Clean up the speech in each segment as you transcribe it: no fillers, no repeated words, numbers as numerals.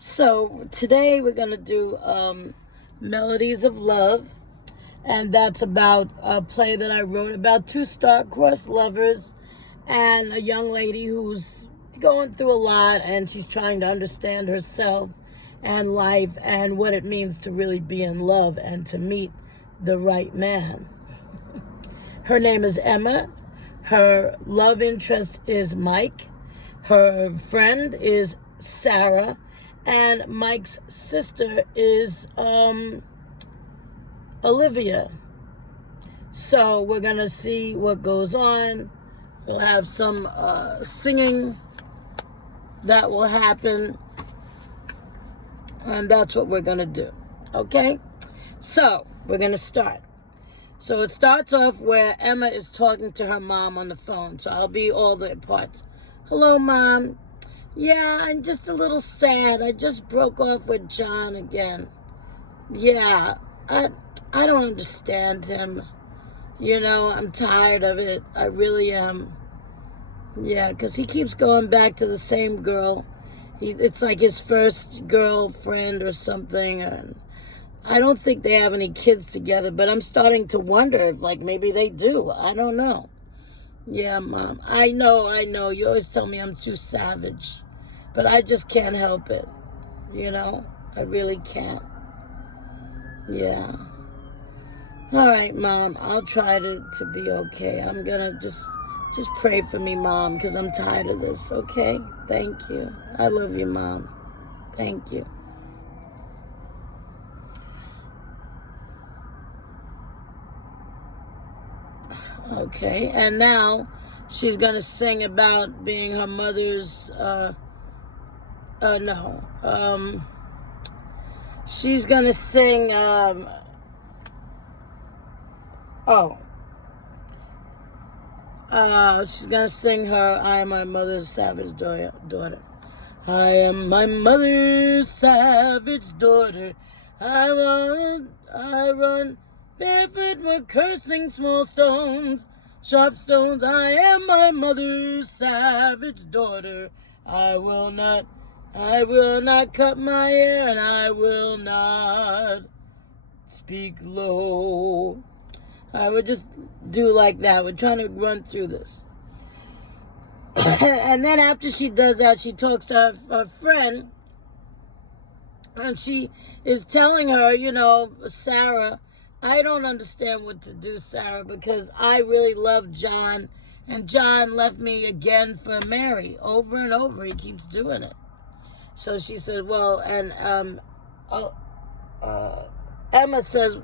So today we're going to do Melodies of Love. And that's about a play that I wrote about two star-crossed lovers and a young lady who's going through a lot, and she's trying to understand herself and life and what it means to really be in love and to meet the right man. Her name is Emma. Her love interest is Mike. Her friend is Sarah. And Mike's sister is Olivia. So we're going to see what goes on. We'll have some singing that will happen. And that's what we're going to do. Okay? So we're going to start. So it starts off where Emma is talking to her mom on the phone. So I'll be all the parts. Hello, Mom. Yeah, I'm just a little sad. I just broke off with John again. Yeah, I don't understand him. You know, I'm tired of it. I really am. Yeah, because he keeps going back to the same girl. It's like his first girlfriend or something. And I don't think they have any kids together, but I'm starting to wonder if, like, maybe they do. I don't know. Yeah, Mom. I know. You always tell me I'm too savage. But I just can't help it. You know? I really can't. Yeah. All right, Mom. I'll try to be okay. I'm going to just pray for me, Mom, because I'm tired of this, okay? Thank you. I love you, Mom. Thank you. Okay, and now she's going to sing about being her mother's, she's going to sing, she's going to sing her, I am my mother's savage daughter. I am my mother's savage daughter. I run barefoot with cursing small stones, sharp stones. I am my mother's savage daughter. I will not cut my hair, and I will not speak low. I would just do like that. We're trying to run through this. And then after she does that, she talks to her friend, and she is telling her, you know, Sarah, I don't understand what to do, Sarah, because I really love John, and John left me again for Mary over and over. He keeps doing it. So she said, well, and Emma says,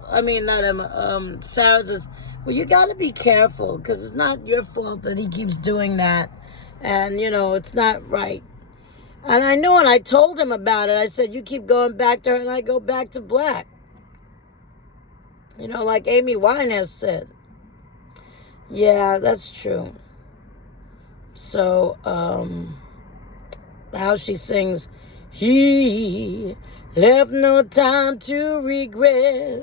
Sarah says, well, you got to be careful, because it's not your fault that he keeps doing that, and, you know, it's not right. And I know, and I told him about it. I said, you keep going back to her, and I go back to black. You know, like Amy Winehouse said. Yeah, that's true. So, how she sings, he left no time to regret.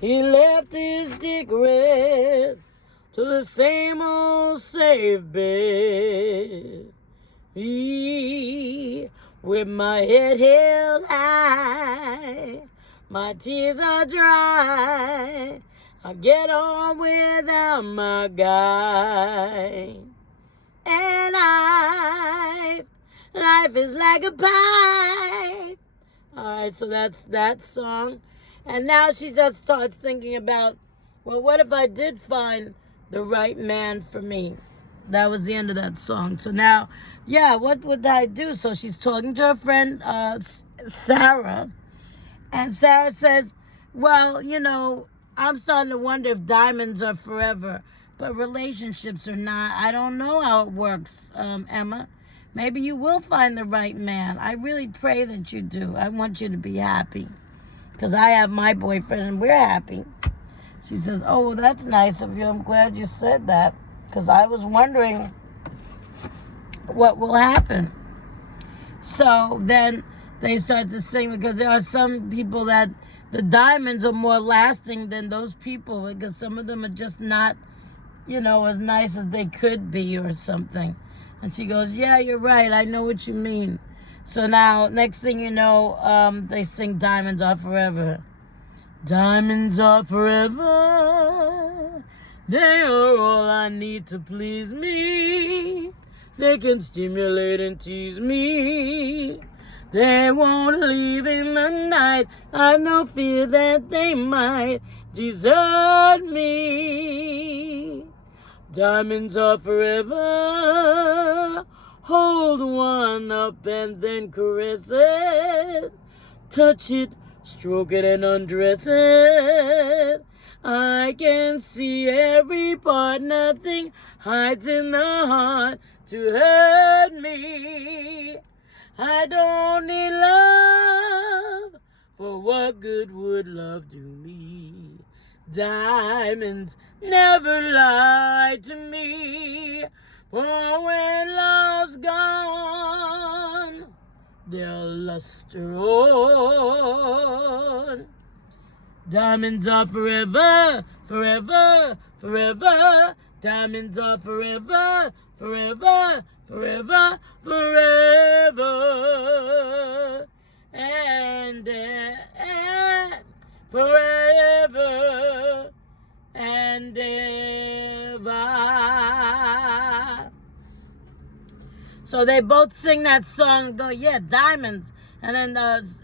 He left his regret to the same old safe bed. With my head held high, my tears are dry, I get on without my guy. And life is like a pipe. All right, so that's that song. And now she just starts thinking about, well, what if I did find the right man for me? That was the end of that song. So now, yeah, what would I do? So she's talking to her friend, Sarah. And Sarah says, well, you know, I'm starting to wonder if diamonds are forever, but relationships are not. I don't know how it works, Emma. Maybe you will find the right man. I really pray that you do. I want you to be happy, because I have my boyfriend and we're happy. She says, oh, well, that's nice of you. I'm glad you said that, because I was wondering what will happen. So then they start to sing, because there are some people that the diamonds are more lasting than those people, because some of them are just not, you know, as nice as they could be or something. And she goes, yeah, you're right. I know what you mean. So now, next thing you know, they sing Diamonds Are Forever. Diamonds are forever. They are all I need to please me. They can stimulate and tease me. They won't leave in the night. I've no fear that they might desert me. Diamonds are forever. Hold one up and then caress it. Touch it, stroke it and undress it. I can see every part, nothing hides in the heart to hurt me. I don't need love, for what good would love do me? Diamonds never lie to me, for when love's gone, their luster on. Diamonds are forever, forever, forever. Diamonds are forever, forever, forever, forever. And forever and ever. So they both sing that song and go, yeah, diamonds. And then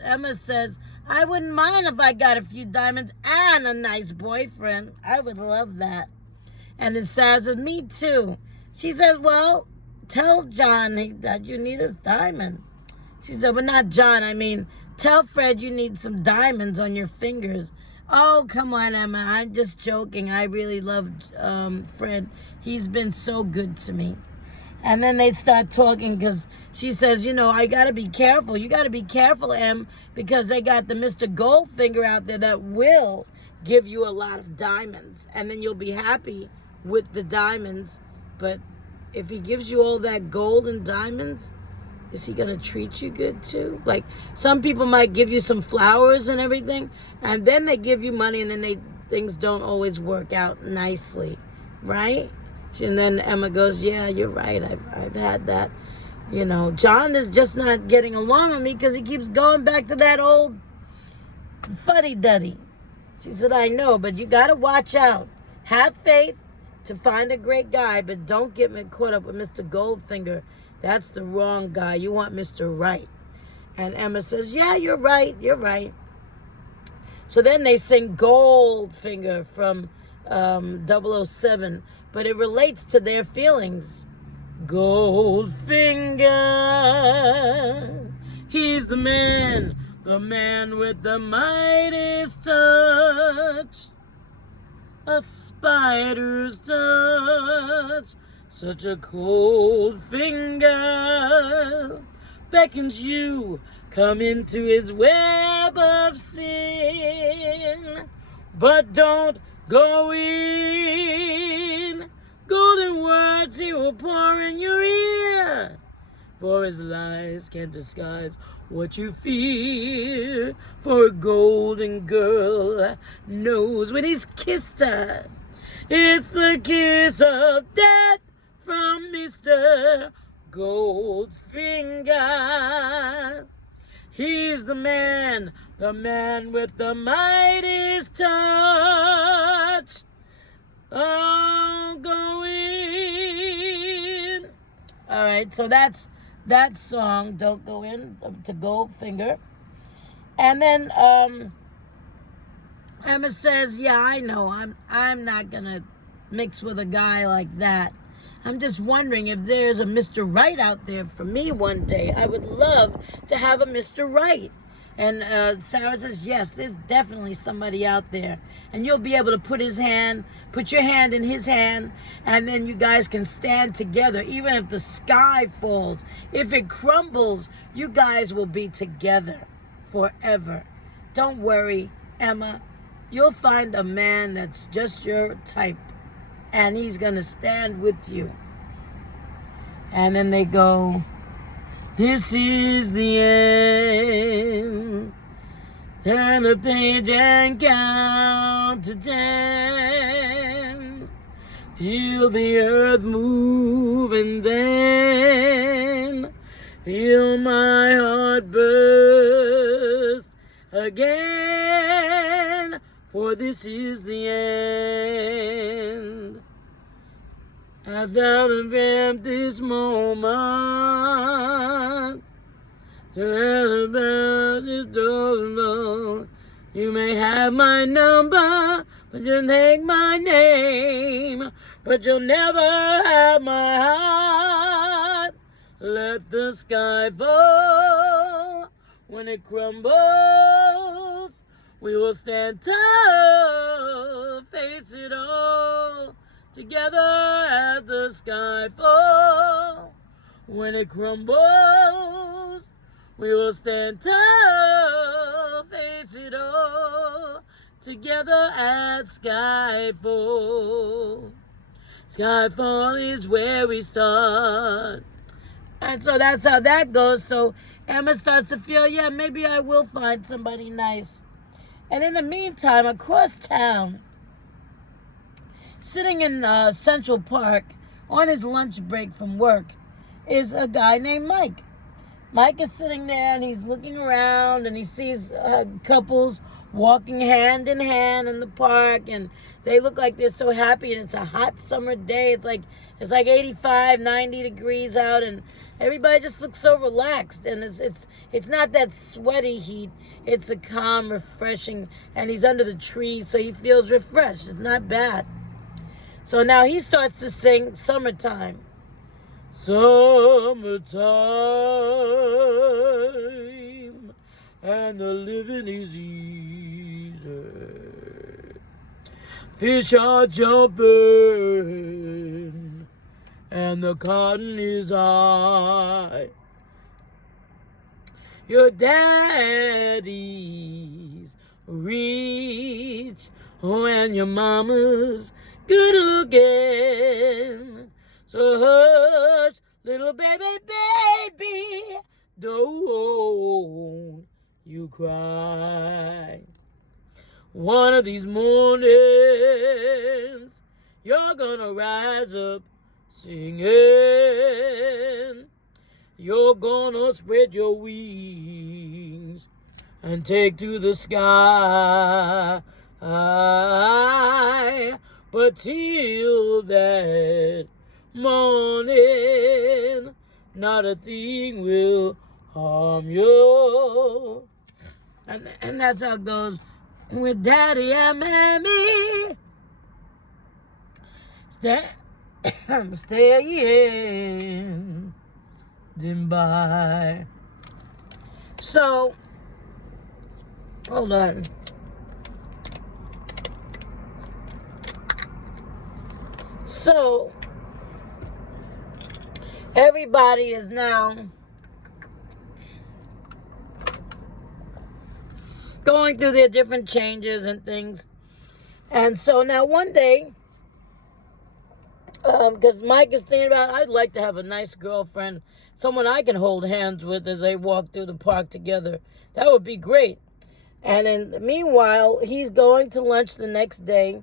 Emma says, I wouldn't mind if I got a few diamonds and a nice boyfriend. I would love that. And then Sarah says, me too. She says, well, tell John that you need a diamond. She said, well, not John. I mean, tell Fred you need some diamonds on your fingers. Oh, come on, Emma. I'm just joking. I really love Fred. He's been so good to me. And then they start talking because she says, you know, I got to be careful. You got to be careful, Em, because they got the Mr. Goldfinger out there that will give you a lot of diamonds. And then you'll be happy with the diamonds. But if he gives you all that gold and diamonds, is he going to treat you good too? Like, some people might give you some flowers and everything, and then they give you money, and then things don't always work out nicely, right? And then Emma goes, yeah, you're right. I've had that. You know, John is just not getting along with me because he keeps going back to that old fuddy-duddy. She said, I know, but you got to watch out. Have faith to find a great guy, but don't get me caught up with Mr. Goldfinger. That's the wrong guy. You want Mr. Right. And Emma says, yeah, you're right. You're right. So then they sing Goldfinger from 007, but it relates to their feelings. Goldfinger, he's the man with the mightiest touch, a spider's touch, such a cold finger beckons you, come into his web of sin, but don't go in. Golden words he will pour in your ear, for his lies can't disguise what you fear. For a golden girl knows when he's kissed her, it's the kiss of death from Mr. Goldfinger. He's the man with the mightiest touch. Oh, go in. All right, so that's that song, Don't Go In, to Goldfinger. And then Emma says, yeah, I know, I'm not going to mix with a guy like that. I'm just wondering if there's a Mr. Right out there for me one day. I would love to have a Mr. Right. And Sarah says, yes, there's definitely somebody out there. And you'll be able to put your hand in his hand, and then you guys can stand together. Even if the sky falls, if it crumbles, you guys will be together forever. Don't worry, Emma. You'll find a man that's just your type, and he's going to stand with you. And then they go, this is the end. Turn the page and count to 10. Feel the earth move, and then Feel my heart burst again, for this is the end. I found and dreamt this moment. To hell about this door. You may have my number, but you'll take my name. But you'll never have my heart. Let the sky fall. When it crumbles, we will stand tall, face it all together at the sky fall. When it crumbles, we will stand tall, face it all together at Skyfall. Skyfall is where we start. And so that's how that goes. So Emma starts to feel, yeah, maybe I will find somebody nice. And in the meantime, across town, sitting in Central Park on his lunch break from work, is a guy named Mike. Mike is sitting there and he's looking around and he sees couples walking hand in hand in the park, and they look like they're so happy, and it's a hot summer day. It's like 85, 90 degrees out, and everybody just looks so relaxed, and it's not that sweaty heat. It's a calm, refreshing, and he's under the trees, so he feels refreshed. It's not bad. So now he starts to sing Summertime. Summertime, and the living is easy. Fish are jumping, and the cotton is high. Your daddy's rich, and your mama's good looking. So hush, little baby, don't you cry. One of these mornings, you're gonna rise up singing. You're gonna spread your wings and take to the sky. But till that morning, not a thing will harm you. And that's how it goes with Daddy and Mammy. Staying by. So, hold on. So, everybody is now going through their different changes and things. And so now one day, because Mike is thinking about, I'd like to have a nice girlfriend, someone I can hold hands with as they walk through the park together. That would be great. And in the meanwhile, he's going to lunch the next day,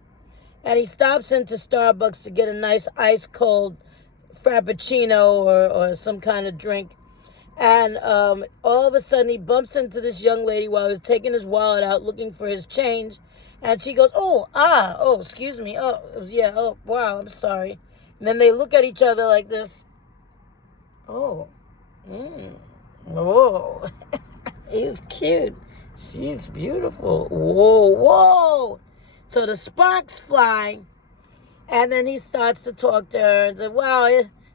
and he stops into Starbucks to get a nice ice cold Frappuccino or some kind of drink. And all of a sudden, he bumps into this young lady while he's taking his wallet out looking for his change. And she goes, excuse me. Wow, I'm sorry. And then they look at each other like this. He's cute. She's beautiful. Whoa. So the sparks fly. And then he starts to talk to her and says, wow,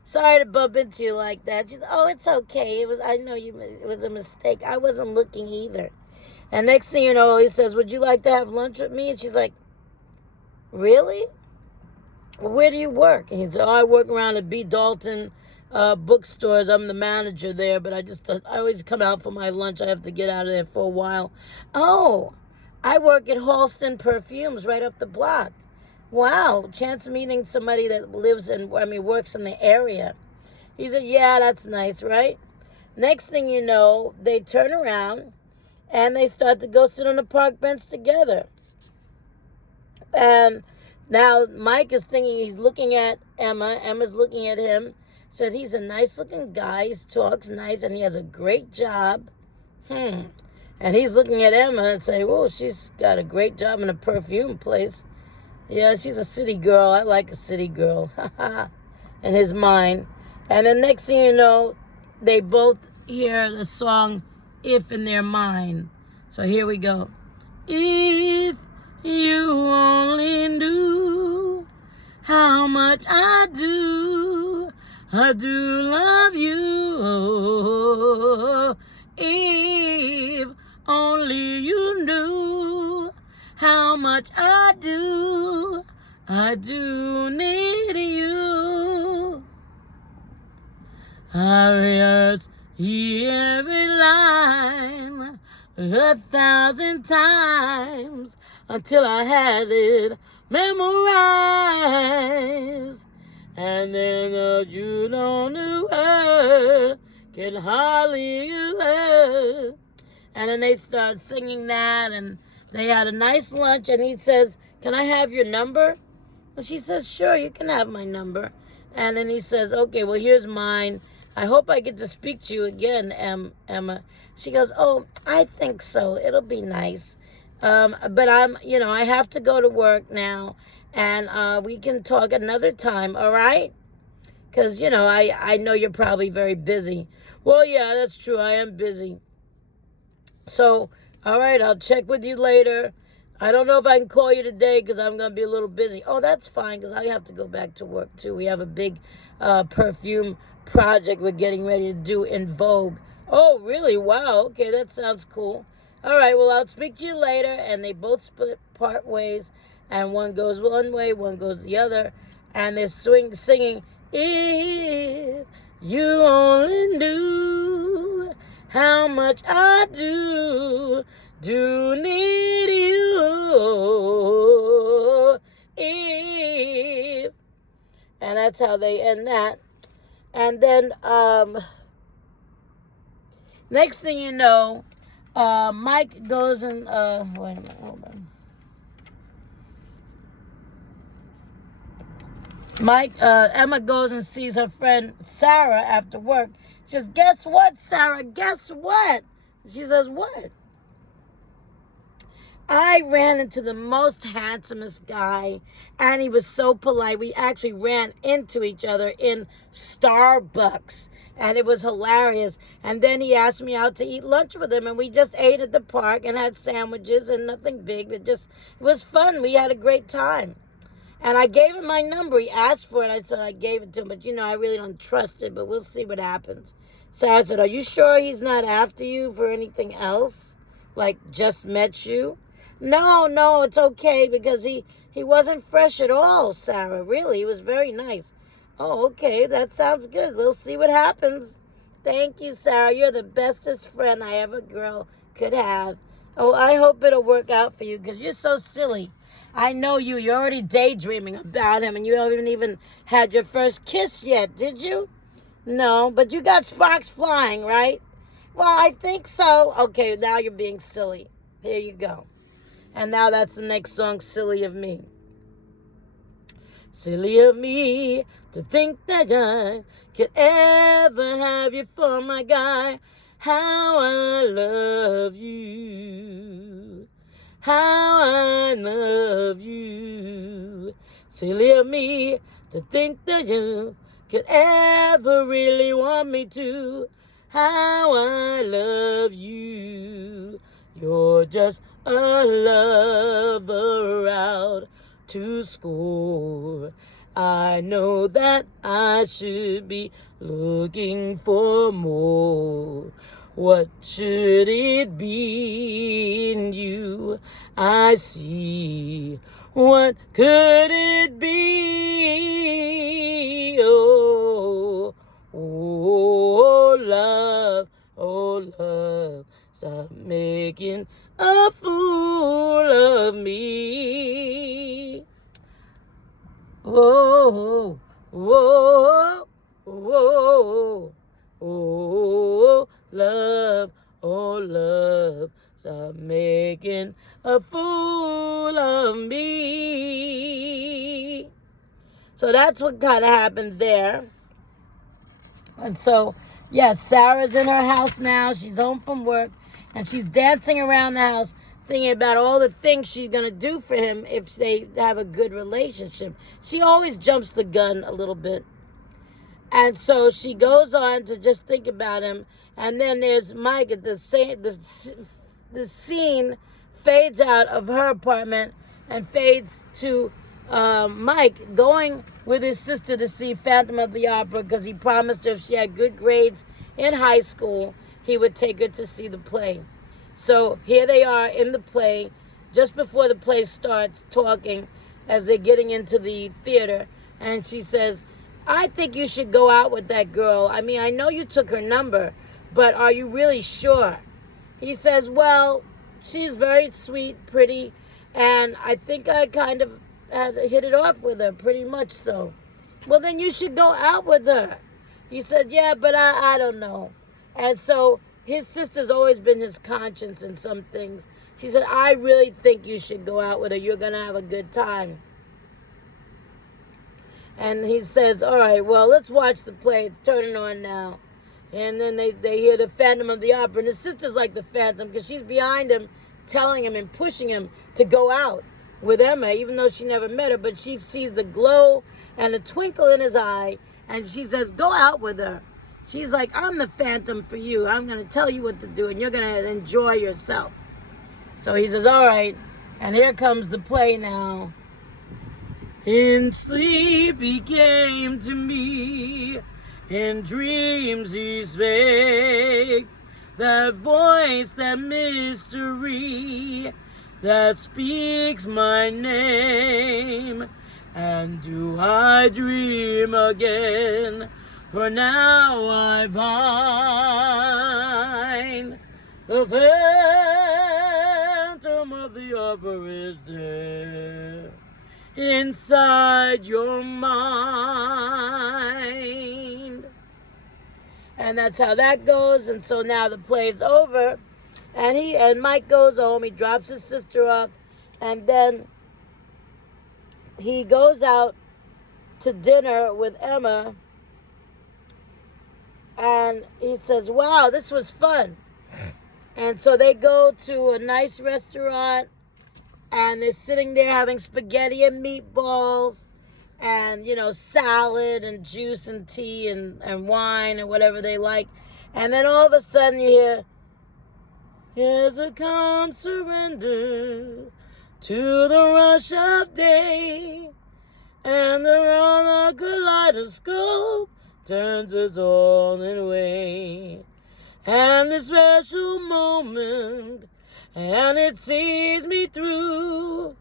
sorry to bump into you like that. She's, it's okay. I know it was a mistake. I wasn't looking either. And next thing you know, he says, would you like to have lunch with me? And she's like, really? Where do you work? And he said, I work around at B. Dalton bookstores. I'm the manager there, but I always come out for my lunch. I have to get out of there for a while. Oh, I work at Halston Perfumes right up the block. Wow, chance meeting somebody that works in the area. He said, yeah, that's nice, right? Next thing you know, they turn around and they start to go sit on the park bench together. And now Mike is thinking, he's looking at Emma. Emma's looking at him. Said he's a nice-looking guy. He talks nice, and he has a great job. And he's looking at Emma and saying, "Whoa, she's got a great job in a perfume place. Yeah, she's a city girl. I like a city girl." In his mind. And then next thing you know, they both hear the song "If" in their mind. So here we go. If you only knew how much I do love you. If only you knew how much I do need you. I rehearsed every line 1,000 times until I had it memorized. And then you don't know her, can hardly hear. And then they start singing that, and they had a nice lunch, and he says, "Can I have your number?" And she says, "Sure, you can have my number." And then he says, "Okay, well, here's mine. I hope I get to speak to you again, Emma." She goes, "Oh, I think so. It'll be nice. But I have to go to work now, and we can talk another time, all right? Because, I know you're probably very busy." "Well, yeah, that's true. I am busy. So, all right, I'll check with you later. I don't know if I can call you today because I'm going to be a little busy." "Oh, that's fine because I have to go back to work too. We have a big perfume project we're getting ready to do in Vogue." "Oh, really? Wow. Okay, that sounds cool. All right, well, I'll speak to you later." And they both part ways, and one goes one way, one goes the other, and they're singing, "If you only knew how much I do need you. If." And that's how they end that. And then next thing you know, Mike goes and wait a minute, hold on. Emma goes and sees her friend Sarah after work. She says, "Guess what, Sarah? Guess what?" She says, "What?" "I ran into the most handsomest guy, and he was so polite. We actually ran into each other in Starbucks, and it was hilarious. And then he asked me out to eat lunch with him, and we just ate at the park and had sandwiches and nothing big, but it was fun. We had a great time. And I gave him my number. He asked for it. I said I gave it to him, but I really don't trust it, but we'll see what happens." Sarah said, "Are you sure he's not after you for anything else? Like just met you?" No, it's okay because he wasn't fresh at all, Sarah. Really, he was very nice." "Oh, okay, that sounds good. We'll see what happens." "Thank you, Sarah. You're the bestest friend I ever girl could have. Oh, I hope it'll work out for you because you're so silly. I know you. You're already daydreaming about him, and you haven't even had your first kiss yet, did you?" "No, but you got sparks flying, right?" "Well, I think so." "Okay, now you're being silly. Here you go." And now that's the next song, "Silly of Me." "Silly of me to think that I could ever have you for my guy. How I love you. How I love you. Silly of me to think that you could ever really want me to. How I love you. You're just a lover out to score. I know that I should be looking for more. What should it be in you I see? What could it be? Oh, love, stop making a fool of me. Oh, love, stop making a fool of me. So that's what kind of happened there. And so, yes, Sarah's in her house now. She's home from work. And she's dancing around the house thinking about all the things she's going to do for him if they have a good relationship. She always jumps the gun a little bit. And so she goes on to just think about him. And then there's Mike. The scene fades out of her apartment and fades to Mike going with his sister to see Phantom of the Opera because he promised her if she had good grades in high school, he would take her to see the play. So here they are in the play, just before the play starts, talking as they're getting into the theater. And she says, I think you should go out with that girl. I mean, I know you took her number, but are you really sure? He says, well, she's very sweet, pretty, and I think I kind of had hit it off with her, pretty much so. Well, then you should go out with her. He said, yeah, but I don't know. And so his sister's always been his conscience in some things. She said, I really think you should go out with her. You're going to have a good time. And he says, all right, well, let's watch the play. It's turning on now. And then they hear the Phantom of the Opera. And his sister's like the Phantom because she's behind him, telling him and pushing him to go out with Emma, even though she never met her. But she sees the glow and the twinkle in his eye. And she says, go out with her. She's like, I'm the Phantom for you. I'm going to tell you what to do, and you're going to enjoy yourself. So he says, all right. And here comes the play now. In sleep he came to me, in dreams he spake, that voice, that mystery, that speaks my name. And do I dream again? For now I find the Phantom of the Opera is there inside your mind. And that's how that goes. And so now the play's over, and Mike goes home. He drops his sister off, and then he goes out to dinner with Emma. And he says, wow, this was fun. And so they go to a nice restaurant, and they're sitting there having spaghetti and meatballs and, salad and juice and tea and wine and whatever they like. And then all of a sudden you hear, here's a calm surrender to the rush of day, and the kaleidoscope turns its all in way. And this special moment, and it sees me through.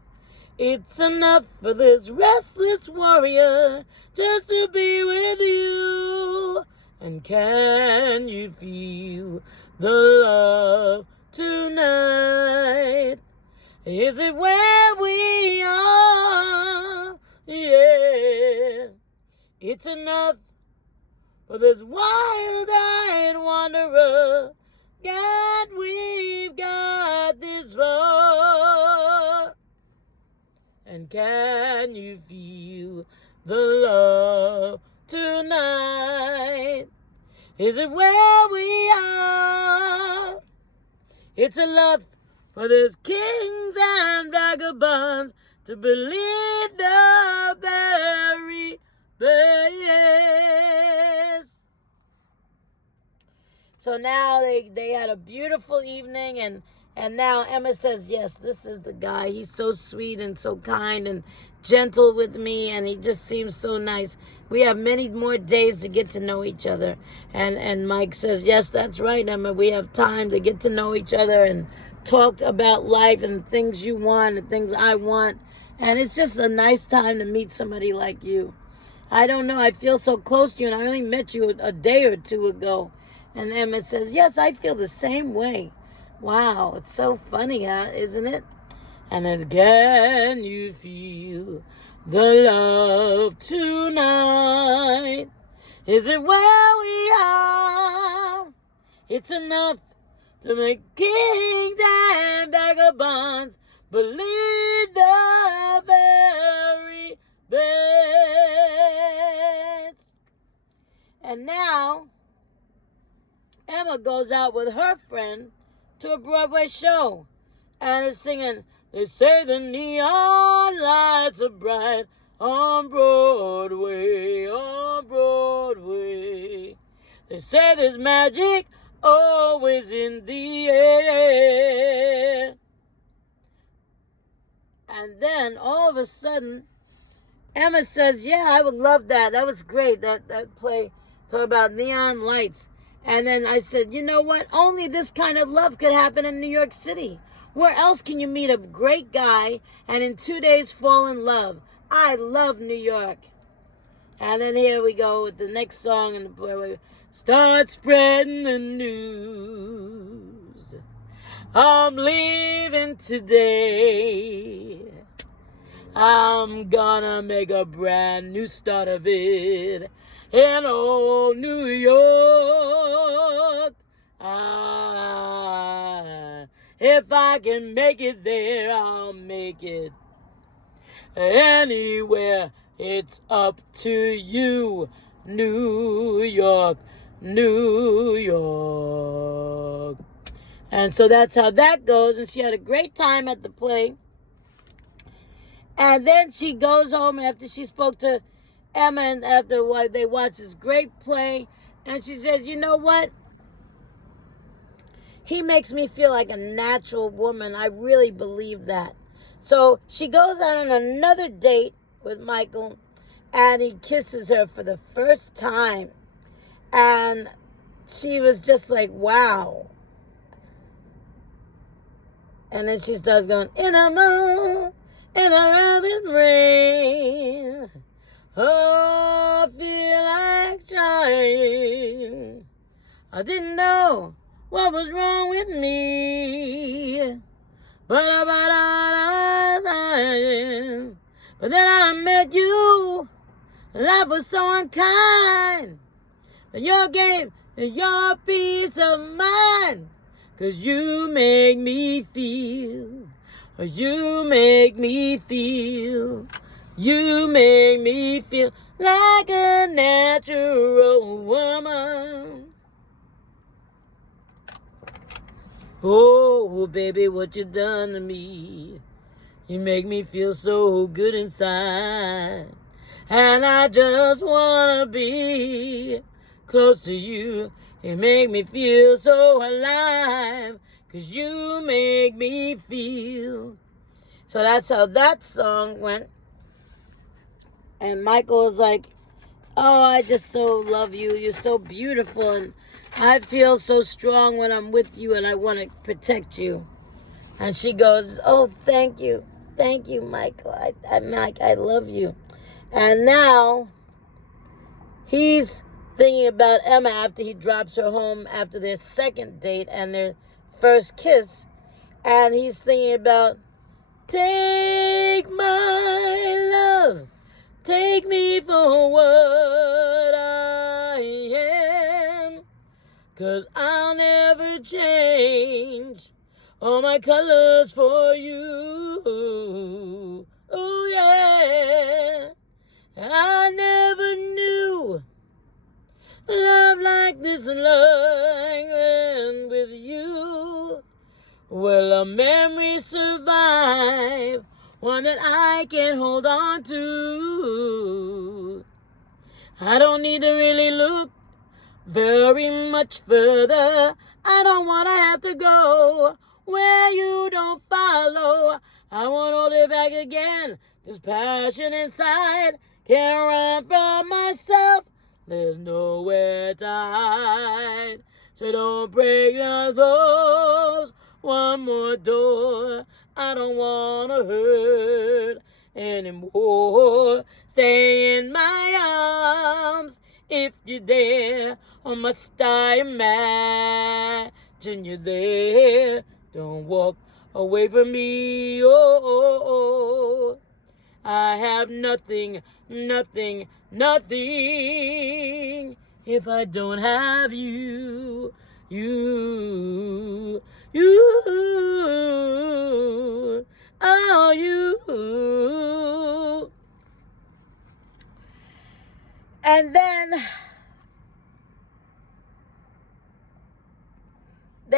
It's enough for this restless warrior just to be with you. And can you feel the love tonight? Is it where we are? Yeah. It's enough for this wild-eyed wanderer. God, we've got this far. And can you feel the love tonight? Is it where we are? It's enough for these kings and vagabonds to believe the very best. So now they had a beautiful evening, and now Emma says, yes, this is the guy. He's so sweet and so kind and gentle with me, and he just seems so nice. We have many more days to get to know each other. And Mike says, yes, that's right, Emma. We have time to get to know each other and talk about life and the things you want and things I want. And it's just a nice time to meet somebody like you. I don't know. I feel so close to you, and I only met you a day or two ago. And Emma says, yes, I feel the same way. Wow, it's so funny, isn't it? And then, can you feel the love tonight? Is it where we are? It's enough to make kings and vagabonds believe the very best. And now Emma goes out with her friend to a Broadway show. And it's singing, they say the neon lights are bright on Broadway, on Broadway. They say there's magic always in the air. And then all of a sudden, Emma says, yeah, I would love that. That was great, that play. Talk about neon lights. And then I said, you know what? Only this kind of love could happen in New York City. Where else can you meet a great guy and in 2 days fall in love? I love New York. And then here we go with the next song. And we start spreading the news. I'm leaving today. I'm gonna make a brand new start of it in old New York. If I can make it there, I'll make it anywhere. It's up to you, New York, New York. And so that's how that goes. And she had a great time at the play. And then she goes home after she spoke to Emma and after they watched this great play. And she said, you know what? He makes me feel like a natural woman. I really believe that. So she goes out on another date with Michael, and he kisses her for the first time. And she was just like, wow. And then she starts going, in a moon, in a rapid rain. Oh, I feel like trying. I didn't know what was wrong with me. But then I met you. Life was so unkind. And your game and your peace of mind. 'Cause you make me feel. You make me feel. You make me feel like a natural woman. Oh, baby, what you done to me. You make me feel so good inside. And I just wanna be close to you. You make me feel so alive. 'Cause you make me feel. So that's how that song went. And Michael was like, oh, I just so love you. You're so beautiful. And I feel so strong when I'm with you and I want to protect you. And she goes, oh, thank you. Thank you, Michael. Mike, I love you. And now he's thinking about Emma after he drops her home after their second date and their first kiss. And he's thinking about, take my love. Take me for what I am. 'Cause I'll never change all my colors for you. Oh, yeah. I never knew love like this, like with you. Will a memory survive? One that I can hold on to. I don't need to really look very much further. I don't want to have to go where you don't follow. I won't hold it back again. This passion inside can't run from myself. There's nowhere to hide. So don't break the doors. One more door. I don't want to hurt anymore. Stay in my arms if you dare. Or must I imagine you're there? Don't walk away from me. Oh. I have nothing, nothing, nothing if I don't have you. You, oh, you. And then